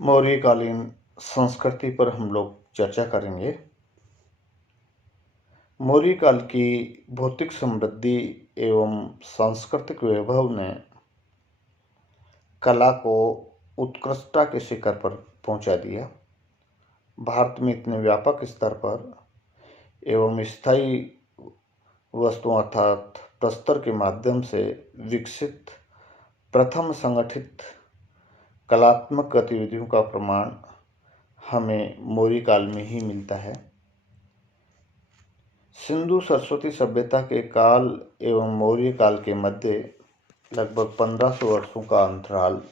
मौर्यकालीन संस्कृति पर हम लोग चर्चा करेंगे। मौर्य काल की भौतिक समृद्धि एवं सांस्कृतिक वैभव ने कला को उत्कृष्टता के शिखर पर पहुंचा दिया। भारत में इतने व्यापक स्तर पर एवं स्थायी वस्तुओं अर्थात प्रस्तर के माध्यम से विकसित प्रथम संगठित कलात्मक गतिविधियों का प्रमाण हमें मौर्य काल में ही मिलता है। सिंधु सरस्वती सभ्यता के काल एवं मौर्य काल के मध्य लगभग 1500 वर्षों का अंतराल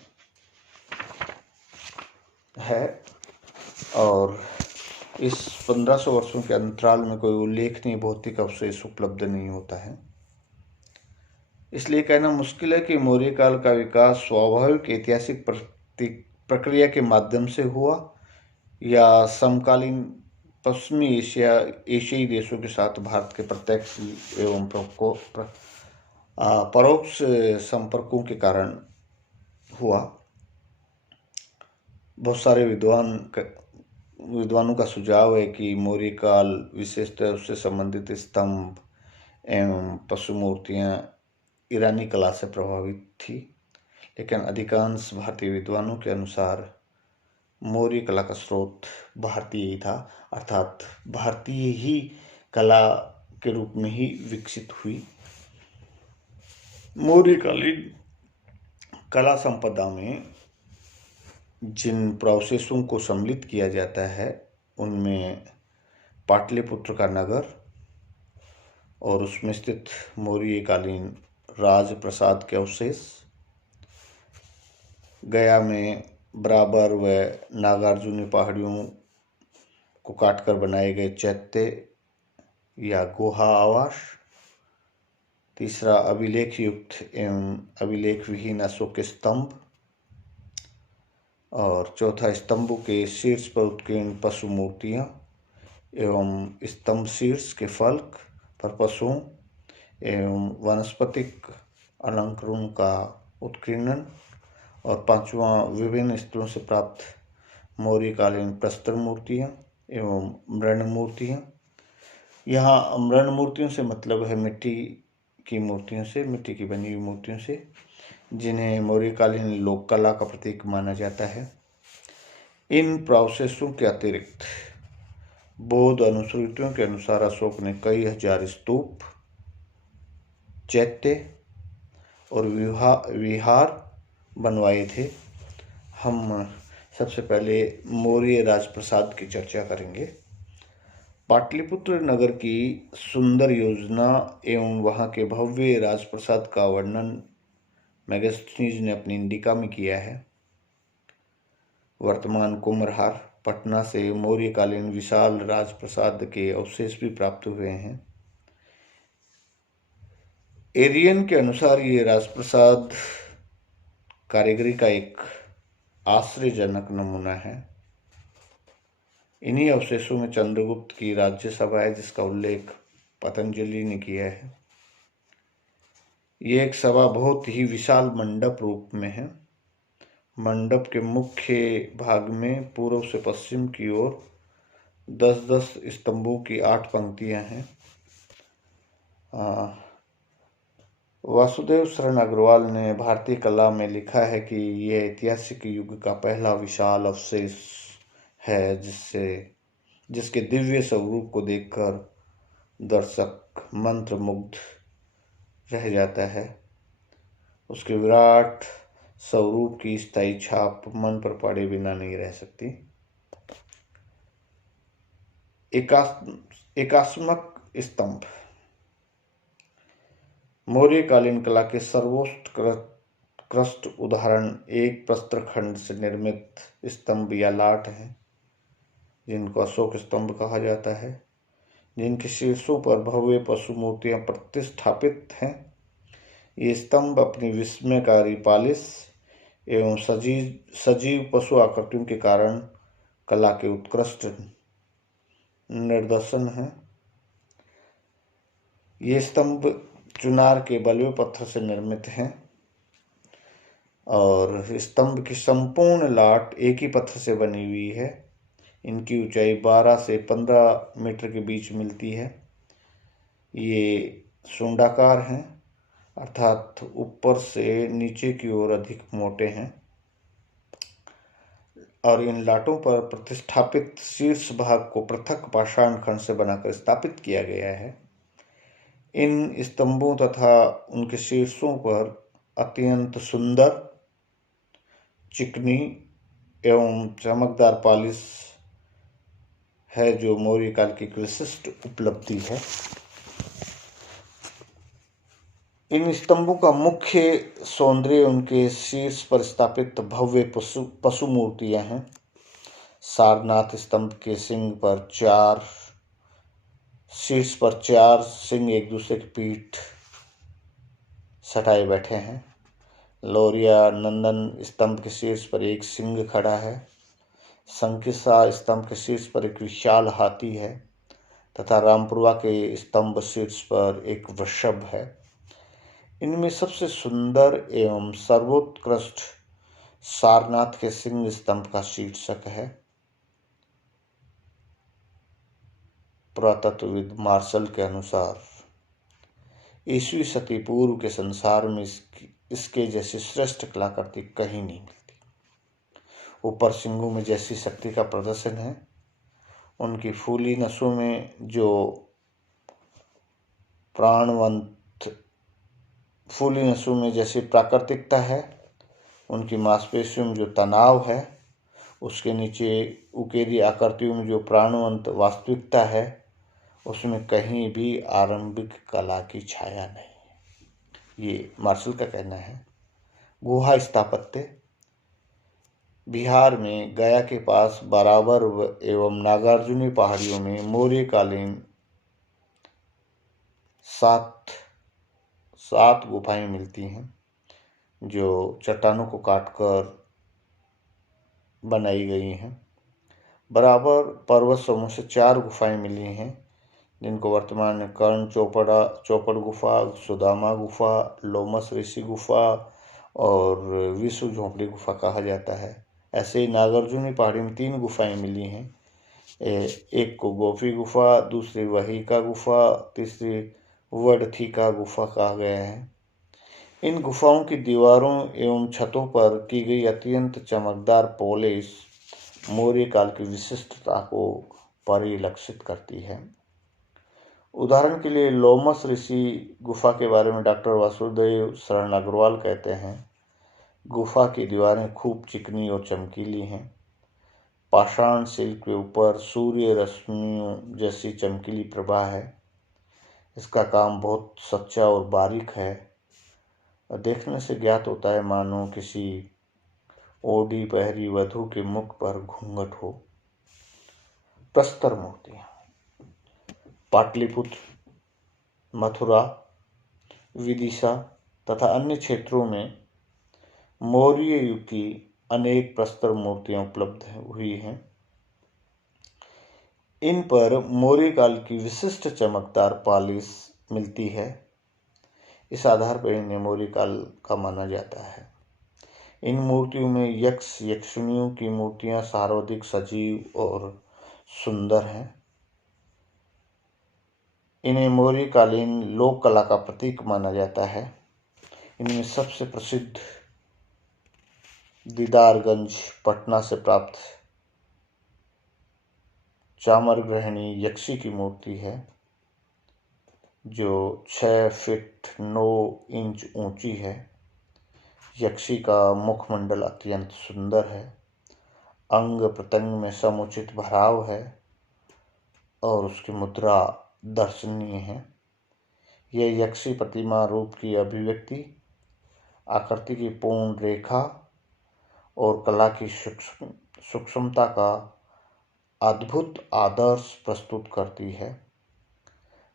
है और इस 1500 वर्षों के अंतराल में कोई उल्लेखनीय भौतिक अवशेष उपलब्ध नहीं होता है। इसलिए कहना मुश्किल है कि मौर्य काल का विकास स्वाभाविक ऐतिहासिक प्रक्रिया के माध्यम से हुआ या समकालीन पश्चिमी एशियाई देशों के साथ भारत के प्रत्यक्ष एवं परोक्ष संपर्कों के कारण हुआ। बहुत सारे विद्वानों का सुझाव है कि मौर्य काल विशेषतः उससे संबंधित स्तंभ एवं पशु मूर्तियाँ ईरानी कला से प्रभावित थी, लेकिन अधिकांश भारतीय विद्वानों के अनुसार मौर्य कला का स्रोत भारतीय ही था, अर्थात भारतीय ही कला के रूप में ही विकसित हुई। मौर्यकालीन कला संपदा में जिन प्रोसेसों को सम्मिलित किया जाता है उनमें पाटलिपुत्र का नगर और उसमें स्थित मौर्यकालीन राजप्रसाद के अवशेष, गया में बराबर व नागार्जुनी पहाड़ियों को काटकर बनाए गए चैत्य या गुहा आवास, तीसरा अभिलेख युक्त एवं अभिलेख विहीन अशोक स्तंभ और चौथा स्तंभों के शीर्ष पर उत्कीर्ण पशु मूर्तियाँ एवं स्तंभ शीर्ष के फलक पर पशुओं एवं वनस्पतिक अलंकरणों का उत्कीर्णन और पांचवा विभिन्न स्थलों से प्राप्त मौर्यकालीन प्रस्तर मूर्तियाँ एवं मृण मूर्तियाँ। यहाँ मृण मूर्तियों से मतलब है मिट्टी की मूर्तियों से, मिट्टी की बनी हुई मूर्तियों से, जिन्हें मौर्यकालीन लोक कला का प्रतीक माना जाता है। इन प्रोसेसों के अतिरिक्त बौद्ध अनुश्रुतियों के अनुसार अशोक ने कई हजार स्तूप, चैत्य और विहार बनवाए थे। हम सबसे पहले मौर्य राजप्रसाद की चर्चा करेंगे। पाटलिपुत्र नगर की सुंदर योजना एवं वहाँ के भव्य राजप्रसाद का वर्णन मेगास्थनीज ने अपनी इंडिका में किया है। वर्तमान कुम्हरहार पटना से मौर्यकालीन विशाल राजप्रसाद के अवशेष भी प्राप्त हुए हैं। एरियन के अनुसार ये राजप्रसाद कारीगरी का एक आश्चर्यजनक नमूना है। इन्हीं अवशेषों में चंद्रगुप्त की राज्यसभा है, जिसका उल्लेख पतंजलि ने किया है। ये एक सभा बहुत ही विशाल मंडप रूप में है। मंडप के मुख्य भाग में पूर्व से पश्चिम की ओर 10-10 स्तंभों की 8 पंक्तियां हैं। वासुदेव शरण अग्रवाल ने भारतीय कला में लिखा है कि यह ऐतिहासिक युग का पहला विशाल अवशेष है जिसके दिव्य स्वरूप को देखकर दर्शक मंत्रमुग्ध रह जाता है। उसके विराट स्वरूप की स्थायी छाप मन पर पड़े बिना नहीं रह सकती। एकात्मक स्तंभ मौर्यकालीन कला के सर्वोत्कृष्ट उदाहरण एक प्रस्तर खंड से निर्मित स्तंभ या लाट हैं, जिनको अशोक स्तंभ कहा जाता है, जिनके शीर्षों पर भव्य पशु मूर्तियां प्रतिष्ठापित हैं। ये स्तंभ अपनी विस्मयकारी पालिश एवं सजीव पशु आकृतियों के कारण कला के उत्कृष्ट निदर्शन हैं। ये स्तंभ चुनार के बलुए पत्थर से निर्मित हैं। और स्तंभ की संपूर्ण लाट एक ही पत्थर से बनी हुई है। इनकी ऊंचाई 12 से 15 मीटर के बीच मिलती है। ये सुंडाकार हैं, अर्थात ऊपर से नीचे की ओर अधिक मोटे हैं, और इन लाटों पर प्रतिष्ठापित शीर्ष भाग को पृथक पाषाण खंड से बनाकर स्थापित किया गया है। इन स्तंभों तथा उनके शीर्षों पर अत्यंत सुंदर, चिकनी एवं चमकदार पालिश है, जो मौर्य काल की विशिष्ट उपलब्धि है। इन स्तंभों का मुख्य सौंदर्य उनके शीर्ष पर स्थापित भव्य पशु मूर्तियां हैं। सारनाथ स्तंभ के शीर्ष पर 4 सिंह एक दूसरे की पीठ सटाए बैठे हैं। लौरिया नंदन स्तंभ के शीर्ष पर एक सिंह खड़ा है। संकिसा स्तंभ के शीर्ष पर एक विशाल हाथी है तथा रामपुरवा के स्तंभ शीर्ष पर एक वृषभ है। इनमें सबसे सुंदर एवं सर्वोत्कृष्ट सारनाथ के सिंह स्तंभ का शीर्षक है। पुरातत्वविद मार्शल के अनुसार ईस्वी शती पूर्व के संसार में इसके जैसी श्रेष्ठ कलाकृति कहीं नहीं मिलती। ऊपर सिंहों में जैसी शक्ति का प्रदर्शन है, उनकी फूली नसों में जैसी प्राकृतिकता है, उनकी मांसपेशियों में जो तनाव है, उसके नीचे उकेरी आकृतियों में जो प्राणवंत वास्तविकता है, उसमें कहीं भी आरंभिक कला की छाया नहीं है। ये मार्शल का कहना है। गुहा स्थापत्य बिहार में गया के पास बराबर एवं नागार्जुनी पहाड़ियों में मौर्यकालीन 7 गुफाएं मिलती हैं, जो चट्टानों को काटकर बनाई गई हैं। बराबर पर्वत समूह से 4 गुफाएं मिली हैं, जिनको वर्तमान में कर्ण चौपड़ गुफा, सुदामा गुफा, लोमस ऋषि गुफा और विश्व झोंपड़ी गुफा कहा जाता है। ऐसे ही नागार्जुनी पहाड़ी में 3 गुफाएं मिली हैं। एक को गोपी गुफा, दूसरी वहिका गुफा, तीसरी वडथिका गुफा कहा गया है। इन गुफाओं की दीवारों एवं छतों पर की गई अत्यंत चमकदार पॉलिश मौर्य काल की विशिष्टता को परिलक्षित करती है। उदाहरण के लिए लोमस ऋषि गुफा के बारे में डॉक्टर वासुदेव शरण अग्रवाल कहते हैं, गुफा की दीवारें खूब चिकनी और चमकीली हैं। पाषाण शिल्प के ऊपर सूर्य रश्मियों जैसी चमकीली प्रभा है। इसका काम बहुत सच्चा और बारीक है। देखने से ज्ञात होता है मानो किसी ओढ़ी पहरी वधू के मुख पर घूंघट हो। प्रस्तर मूर्तियां पाटलिपुत्र, मथुरा, विदिशा तथा अन्य क्षेत्रों में मौर्य युग की अनेक प्रस्तर मूर्तियां उपलब्ध हुई हैं। इन पर मौर्य काल की विशिष्ट चमकदार पालिश मिलती है। इस आधार पर इन्हें मौर्य काल का माना जाता है। इन मूर्तियों में यक्ष यक्षिणियों की मूर्तियां सर्वाधिक सजीव और सुंदर हैं। इन्हें मौर्यकालीन लोक कला का प्रतीक माना जाता है। इनमें सबसे प्रसिद्ध दीदारगंज पटना से प्राप्त चामरग्रहणी यक्षी की मूर्ति है, जो 6 फीट 9 इंच ऊंची है। यक्षी का मुखमंडल अत्यंत सुंदर है। अंग प्रत्यंग में समुचित भराव है और उसकी मुद्रा दर्शनीय है। यह यक्षी प्रतिमा रूप की अभिव्यक्ति, आकृति की पूर्ण रेखा और कला की सूक्ष्मता का अद्भुत आदर्श प्रस्तुत करती है।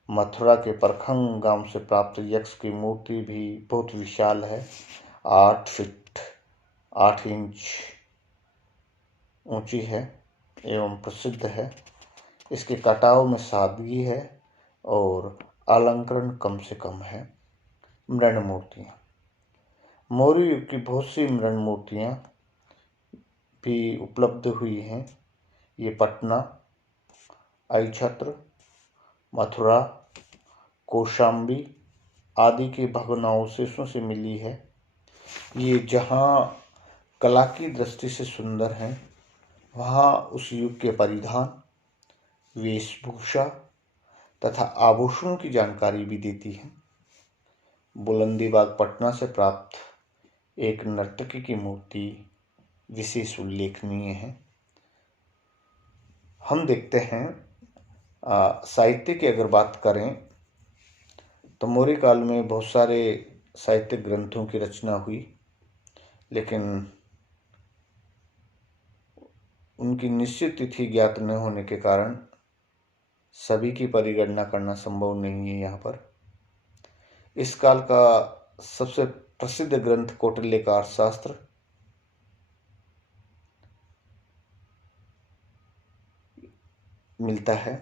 मथुरा के परखंग गांव से प्राप्त यक्ष की मूर्ति भी बहुत विशाल है। 8 फीट 8 इंच ऊंची है एवं प्रसिद्ध है। इसके कटाव में सादगी है और अलंकरण कम से कम है। मृण मूर्तियां मौर्य युग की बहुत सी मृण मूर्तियाँ भी उपलब्ध हुई हैं। ये पटना, अहिछत्र, मथुरा, कौशाम्बी आदि के भग्नावशेषों से मिली है। ये जहाँ कला की दृष्टि से सुंदर हैं, वहाँ उस युग के परिधान, वेशभूषा तथा आभूषणों की जानकारी भी देती है। बुलंदीबाग पटना से प्राप्त एक नर्तकी की मूर्ति विशेष उल्लेखनीय है। हम देखते हैं साहित्य की अगर बात करें तो मौर्य काल में बहुत सारे साहित्यिक ग्रंथों की रचना हुई, लेकिन उनकी निश्चित तिथि ज्ञात न होने के कारण सभी की परिगणना करना संभव नहीं है। यहाँ पर इस काल का सबसे प्रसिद्ध ग्रंथ कौटिल्य का अर्थशास्त्र मिलता है।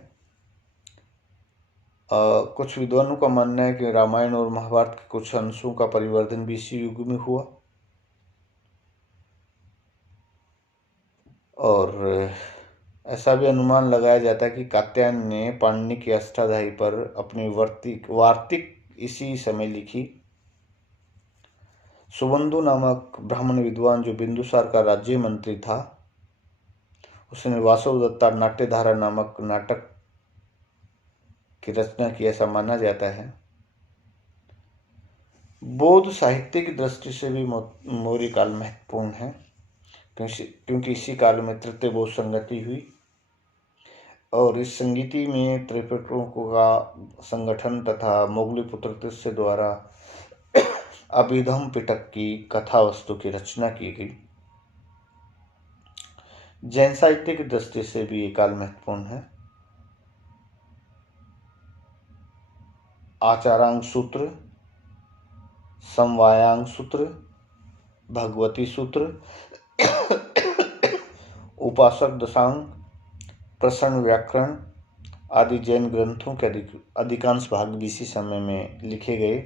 कुछ विद्वानों का मानना है कि रामायण और महाभारत के कुछ अंशों का परिवर्धन भी इसी युग में हुआ और ऐसा भी अनुमान लगाया जाता है कि कात्यायन ने पाणिनि की अष्टाध्यायी पर अपनी वार्तिक इसी समय लिखी। सुबंधु नामक ब्राह्मण विद्वान जो बिंदुसार का राज्य मंत्री था, उसने वासवदत्ता नाट्यधारा नामक नाटक की रचना की, ऐसा माना जाता है। बौद्ध साहित्य की दृष्टि से भी मौर्य काल महत्वपूर्ण है, क्योंकि इसी काल में तृतीय बौद्ध संगति हुई और इस संगति में त्रिपिटकों का संगठन तथा मोगलीपुत्र तिस्से द्वारा अभिधम पिटक की कथा वस्तु की रचना की गई। जैन साहित्य की दृष्टि से भी ये काल महत्वपूर्ण है। आचारांग सूत्र, समवायांग सूत्र, भगवती सूत्र, उपासक दशांग, प्रसन्न व्याकरण आदि जैन ग्रंथों के अधिकांश भाग भी इसी समय में लिखे गए।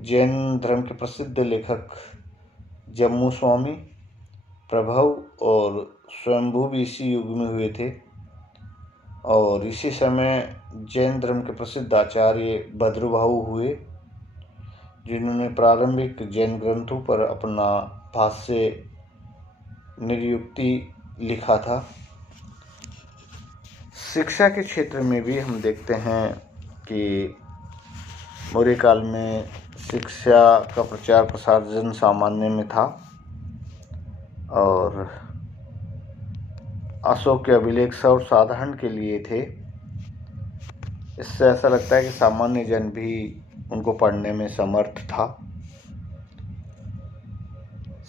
जैन धर्म के प्रसिद्ध लेखक जम्मू स्वामी, प्रभव और स्वयंभू भी इसी युग में हुए थे और इसी समय जैन धर्म के प्रसिद्ध आचार्य भद्रबाहु हुए, जिन्होंने प्रारंभिक जैन ग्रंथों पर अपना भाष्य निर्युक्ति लिखा था। शिक्षा के क्षेत्र में भी हम देखते हैं कि मौर्य काल में शिक्षा का प्रचार प्रसार जन सामान्य में था और अशोक के अभिलेख सर्वसाधारण के लिए थे। इससे ऐसा लगता है कि सामान्य जन भी उनको पढ़ने में समर्थ था।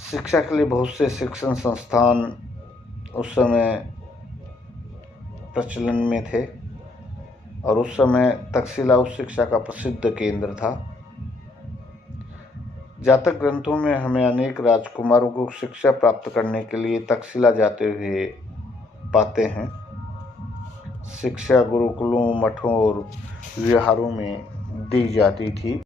शिक्षा के लिए बहुत से शिक्षण संस्थान उस समय प्रचलन में थे और उस समय तक्षशिला उस शिक्षा का प्रसिद्ध केंद्र था। जातक ग्रंथों में हमें अनेक राजकुमारों को शिक्षा प्राप्त करने के लिए तक्षशिला जाते हुए पाते हैं। शिक्षा गुरुकुलों, मठों और विहारों में दी जाती थी।